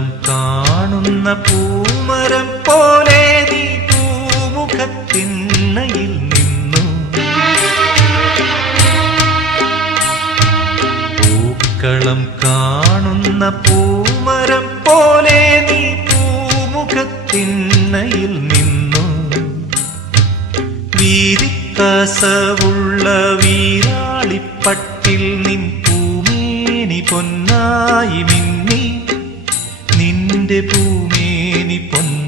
പൂക്കളം കാണുന്ന പൂമരം പോലെ നീ പൂമുഖത്തിണ്ണയിൽ നിന്നു. പൂക്കളം കാണുന്ന പൂമരം പോലെ നീ പൂമുഖത്തിണ്ണയിൽ നിന്നു. വീരിക്കസവുള്ള വീരാളിപ്പട്ടിൽ നിൻ പൊന്നായി മിന്നി, നിന്റെ പൂമേനി പൊന്ന